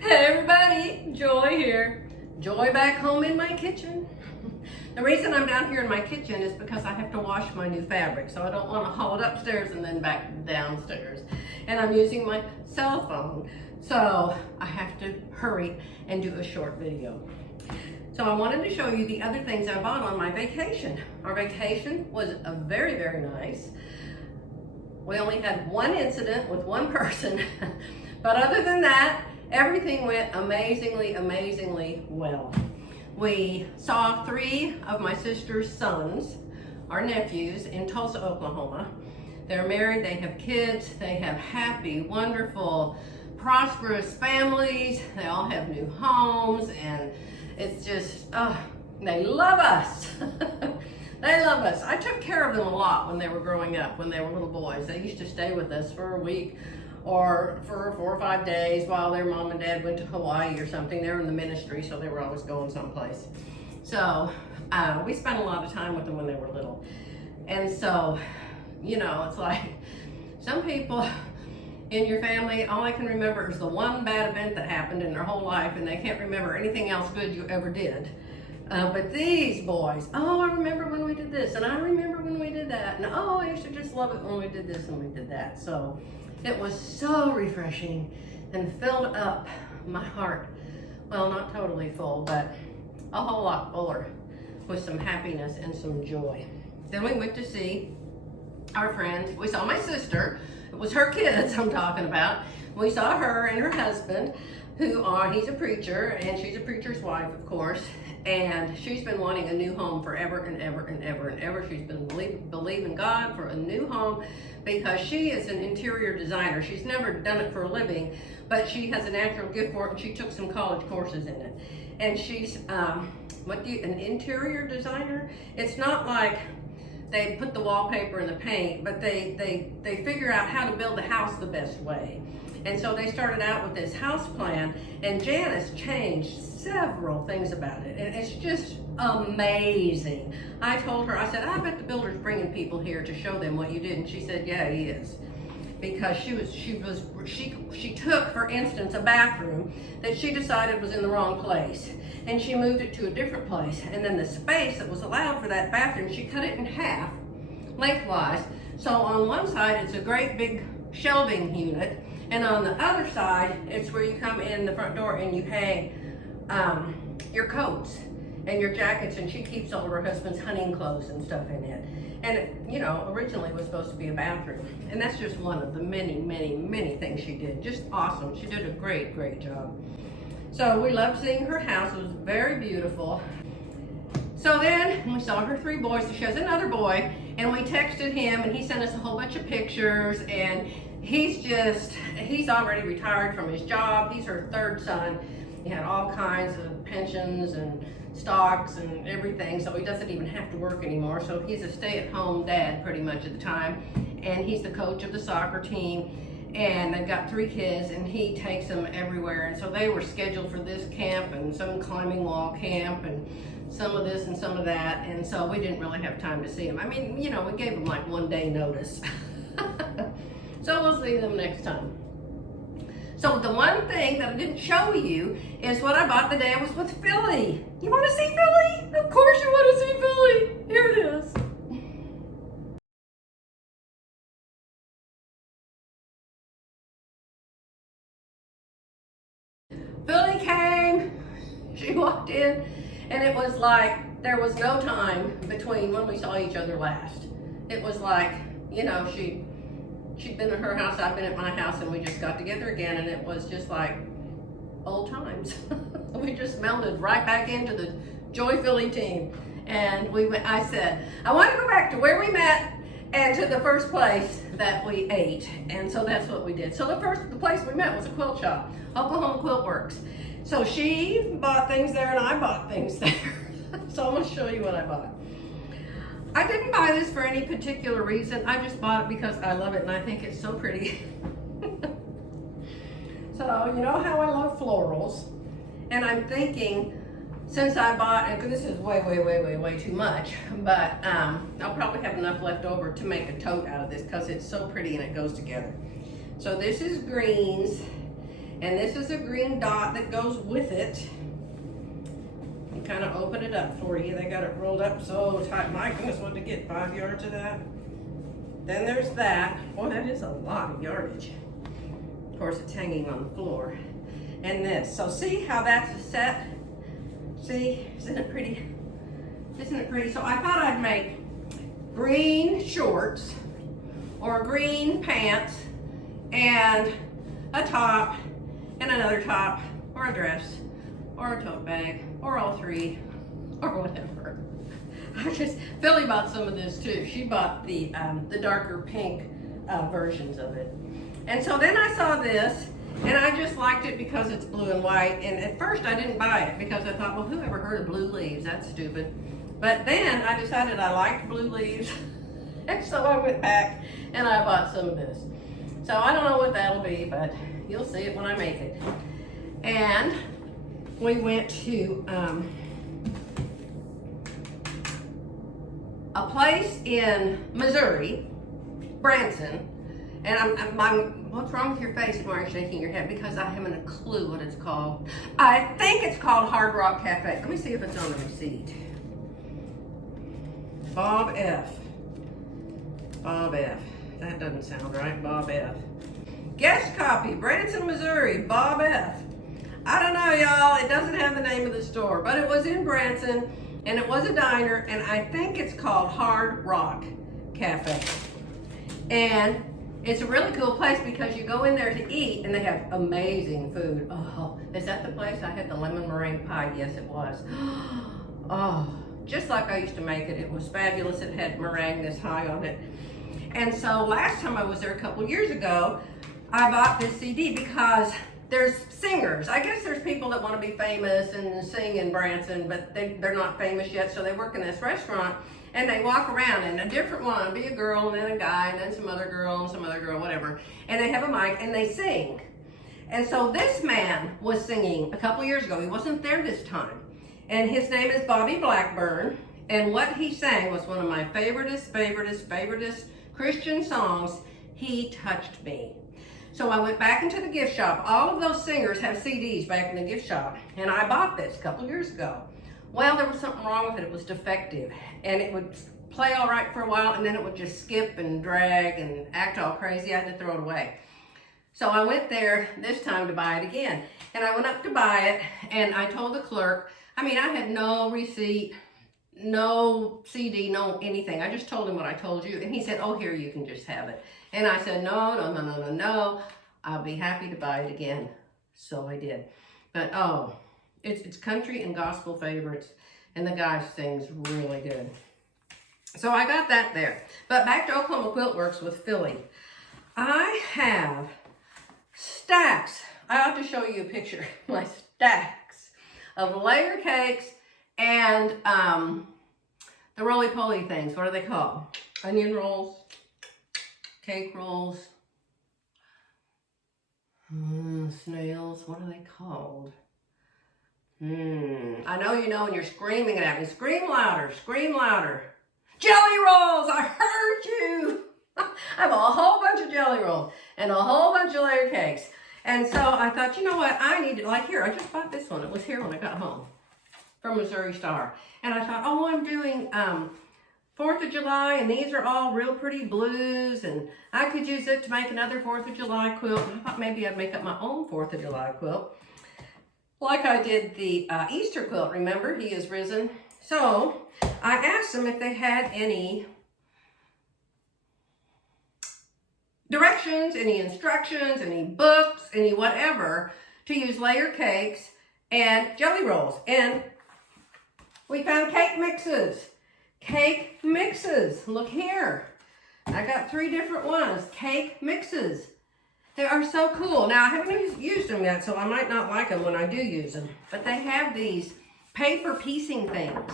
Hey everybody, Joy here. Joy back home in my kitchen. The reason I'm down here in my kitchen is because I have to wash my new fabric, so I don't want to haul it upstairs and then back downstairs. And I'm using my cell phone, so I have to hurry and do a short video. So I wanted to show you the other things I bought on my vacation. Our vacation was very, very nice. We only had one incident with one person, but other than that, everything went amazingly well. We saw 3 of my sister's sons, our nephews, in Tulsa, Oklahoma. They're married, they have kids, they have happy, wonderful, prosperous families. They all have new homes, and it's just, they love us. They love us. I took care of them a lot when they were growing up, when they were little boys. They used to stay with us for a week or for 4 or 5 days while their mom and dad went to Hawaii or something. They were in the ministry, so they were always going someplace. So we spent a lot of time with them when they were little. And so, you know, it's like some people in your family, all I can remember is the one bad event that happened in their whole life, and they can't remember anything else good you ever did. But these boys, oh, I remember when we did this, and I remember when we did that, and oh, I used to just love it when we did this and we did that. So it was so refreshing and filled up my heart. Well, not totally full, but a whole lot fuller with some happiness and some joy. Then we went to see our friends. We saw my sister. It was her kids I'm talking about. We saw her and her husband, he's a preacher, and she's a preacher's wife, of course. And she's been wanting a new home forever and ever. She's been believing God for a new home because she is an interior designer. She's never done it for a living, but she has a natural gift for it, and she took some college courses in it. And she's, an interior designer? It's not like they put the wallpaper and the paint, but they figure out how to build the house the best way. And so they started out with this house plan, and Janice changed several things about it, and it's just amazing. I told her, I said, I bet the builder's bringing people here to show them what you did, and she said, yeah, he is. Because she took, for instance, a bathroom that she decided was in the wrong place, and she moved it to a different place, and then the space that was allowed for that bathroom, she cut it in half, lengthwise. So on one side, it's a great big shelving unit, and on the other side, it's where you come in the front door and you hang your coats and your jackets, and she keeps all of her husband's hunting clothes and stuff in it. And it, you know, originally was supposed to be a bathroom. And that's just one of the many things she did. Just awesome. She did a great job. So we loved seeing her house. It was very beautiful. So then we saw her 3 boys. She has another boy, and we texted him, and he sent us a whole bunch of pictures, and he's already retired from his job. He's her 3rd son. He had all kinds of pensions and stocks and everything, so he doesn't even have to work anymore. So he's a stay-at-home dad pretty much at the time, and he's the coach of the soccer team, and they've got 3 kids, and he takes them everywhere. And so they were scheduled for this camp and some climbing wall camp and some of this and some of that, and so we didn't really have time to see them. I mean, you know, we gave them like 1 day notice. So we'll see them next time. So the one thing that I didn't show you is what I bought the day I was with Philly. You want to see Philly? Of course you want to see Philly. Here it is. Philly came, she walked in, and it was like there was no time between when we saw each other last. It was like, you know, she'd been at her house, I'd been at my house, and we just got together again, and it was just like old times. We just melded right back into the Joy Philly team. And I said, I want to go back to where we met and to the first place that we ate. And so that's what we did. So the place we met was a quilt shop, Oklahoma Quilt Works. So she bought things there and I bought things there. So I'm going to show you what I bought. I didn't buy this for any particular reason. I just bought it because I love it and I think it's so pretty. So you know how I love florals, and I'm thinking, since I bought, and this is way too much, but I'll probably have enough left over to make a tote out of this because it's so pretty and it goes together. So this is greens, And this is a green dot that goes with it. You kind of open it up for you. They got it rolled up so tight. My goodness, what to get 5 yards of that? Then there's that. Boy, that is a lot of yardage. Of course, it's hanging on the floor. And this. So see how that's set? See, isn't it pretty? Isn't it pretty? So I thought I'd make green shorts or green pants and a top and another top or a dress or a tote bag or all three or whatever. Philly bought some of this too. She bought the darker pink versions of it. And so then I saw this and I just liked it because it's blue and white. And at first I didn't buy it because I thought, well, who ever heard of blue leaves? That's stupid. But then I decided I liked blue leaves. And so I went back and I bought some of this. So I don't know what that'll be, but you'll see it when I make it. And we went to a place in Missouri, Branson. And what's wrong with your face? Why are you shaking your head? Because I haven't a clue what it's called. I think it's called Hard Rock Cafe. Let me see if it's on the receipt. Bob F. Bob F. That doesn't sound right. Bob F. Guest copy, Branson, Missouri, Bob F. I don't know, y'all. It doesn't have the name of the store, but it was in Branson, and it was a diner, and I think it's called Hard Rock Cafe. And it's a really cool place because you go in there to eat, and they have amazing food. Oh, is that the place? I had the lemon meringue pie. Yes, it was. Oh, just like I used to make it. It was fabulous. It had meringue this high on it. And so last time I was there a couple years ago, I bought this CD because there's singers. I guess there's people that want to be famous and sing in Branson, but they're not famous yet, so they work in this restaurant and they walk around, and a different one, be a girl and then a guy and then some other girl, whatever. And they have a mic and they sing. And so this man was singing a couple years ago. He wasn't there this time. And his name is Bobby Blackburn. And what he sang was one of my favoriteest Christian songs, He Touched Me. So I went back into the gift shop. All of those singers have CDs back in the gift shop. And I bought this a couple years ago. Well, there was something wrong with it. It was defective. And it would play all right for a while, and then it would just skip and drag and act all crazy. I had to throw it away. So I went there this time to buy it again. And I went up to buy it, and I told the clerk, I had no receipt, no CD, no anything. I just told him what I told you. And he said, oh, here, you can just have it. And I said, no. I'll be happy to buy it again. So I did. But, oh, it's country and gospel favorites. And the guy sings really good. So I got that there. But back to Oklahoma Quilt Works with Philly. I have stacks. I ought to show you a picture of my stacks of layer cakes and the roly-poly things. What are they called? Onion rolls, cake rolls, snails. What are they called? I know you know, and you're screaming at me. Scream louder, scream louder. Jelly rolls, I heard you. I have a whole bunch of jelly rolls and a whole bunch of layer cakes. And so I thought, you know what, I need to, like here, I just bought this one. It was here when I got home from Missouri Star. And I thought, oh, I'm doing 4th of July, and these are all real pretty blues, and I could use it to make another 4th of July quilt. And I thought maybe I'd make up my own 4th of July quilt, like I did the Easter quilt. Remember, He is risen. So I asked them if they had any directions, any instructions, any books, any whatever to use layer cakes and jelly rolls. And we found cake mixes. Cake mixes. Look here. I got 3 different ones. Cake mixes. They are so cool. Now, I haven't used them yet, so I might not like them when I do use them. But they have these paper piecing things.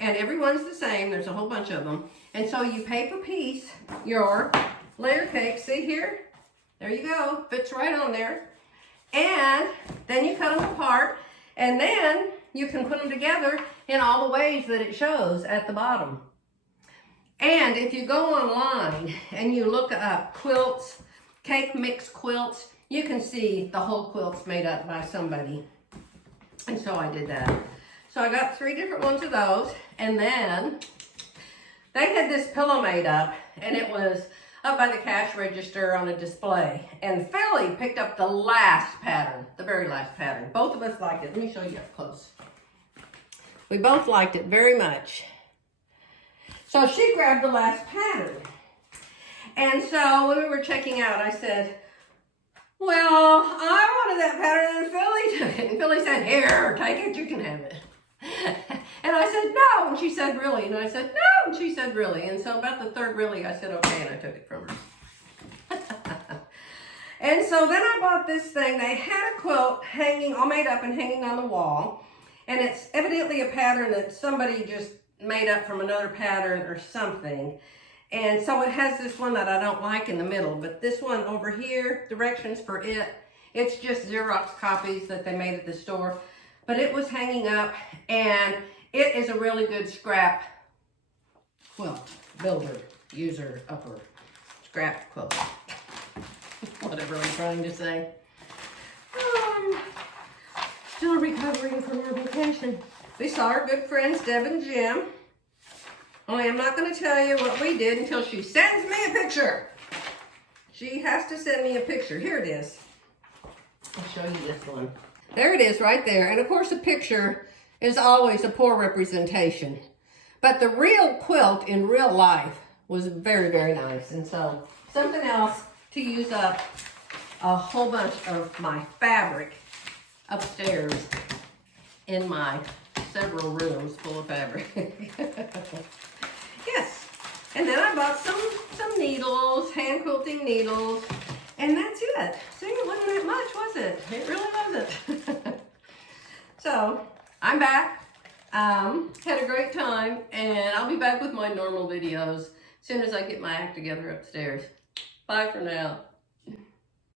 And everyone's the same. There's a whole bunch of them. And so you paper piece your layer cake. See here? There you go. Fits right on there. And then you cut them apart. And then you can put them together in all the ways that it shows at the bottom. And if you go online and you look up quilts, cake mix quilts, you can see the whole quilt's made up by somebody. And so I did that. So I got 3 different ones of those. And then they had this pillow made up, and it was up by the cash register on a display. And Philly picked up the last pattern, the very last pattern. Both of us liked it. Let me show you up close. We both liked it very much. So she grabbed the last pattern. And so when we were checking out, I said, well, I wanted that pattern, and Philly took it. And Philly said, here, take it, you can have it. And I said, no, and she said, really? And I said, no, and she said, really? And so about the third really, I said, okay, and I took it from her. And so then I bought this thing. They had a quilt hanging, all made up and hanging on the wall. And it's evidently a pattern that somebody just made up from another pattern or something. And so it has this one that I don't like in the middle, but this one over here, directions for it, it's just Xerox copies that they made at the store. But it was hanging up, and it is a really good scrap quilt, builder, user, upper, scrap quilt. Whatever I'm trying to say. Still recovering from our vacation. We saw our good friends, Deb and Jim. Only I'm not going to tell you what we did until she sends me a picture. She has to send me a picture. Here it is. I'll show you this one. There it is right there. And of course, a picture is always a poor representation. But the real quilt in real life was very, very nice. And so something else to use up a whole bunch of my fabric upstairs in my several rooms full of fabric. Yes. And then I bought some needles, hand quilting needles. And that's it. See, it wasn't that much, was it? It really wasn't. So, I'm back. Had a great time, and I'll be back with my normal videos as soon as I get my act together upstairs. Bye for now.